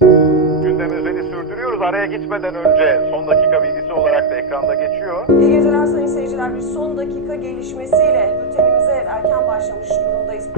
Gündem özeli sürdürüyoruz. Araya gitmeden önce son dakika bilgisi olarak da ekranda geçiyor. İyi geceler sayın seyirciler. Bir son dakika gelişmesiyle bültenimize erken başlamış durumdayız.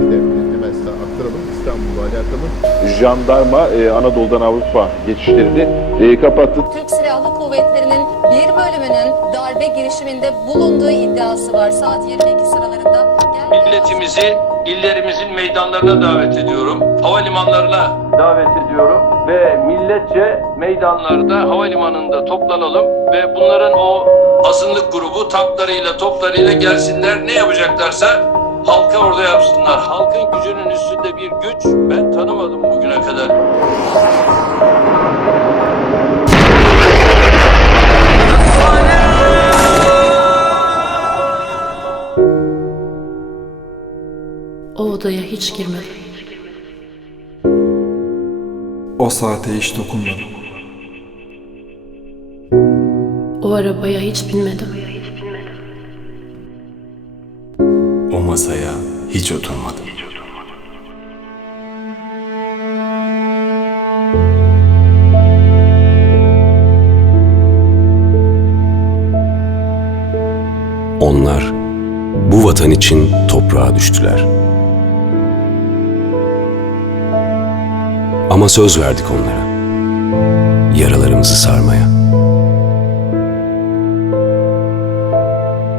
Bir de bildirmezse aktaralım İstanbul'la alakalı. Jandarma e, Anadolu'dan Avrupa geçişlerini e, kapattı. Türk Silahlı Kuvvetleri'nin bir bölümünün darbe girişiminde bulunduğu iddiası var. Saat 22 sıralarında. Milletimizi illerimizin meydanlarına davet ediyorum. Havalimanlarına davet ediyorum ve milletçe meydanlarda havalimanında toplanalım ve bunların o azınlık grubu tanklarıyla toplarıyla gelsinler ne yapacaklarsa halka orada yapsınlar. Halkın gücünün üstünde bir güç ben tanımadım bugüne kadar. O odaya hiç girmedim. O saate hiç dokunmadım. O arabaya hiç binmedim. O masaya hiç oturmadım. Onlar bu vatan için toprağa düştüler. Ama söz verdik onlara. Yaralarımızı sarmaya.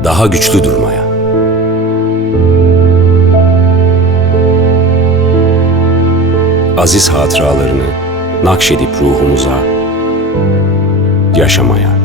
Daha güçlü durmaya. aziz hatıralarını nakşedip ruhumuza yaşamaya.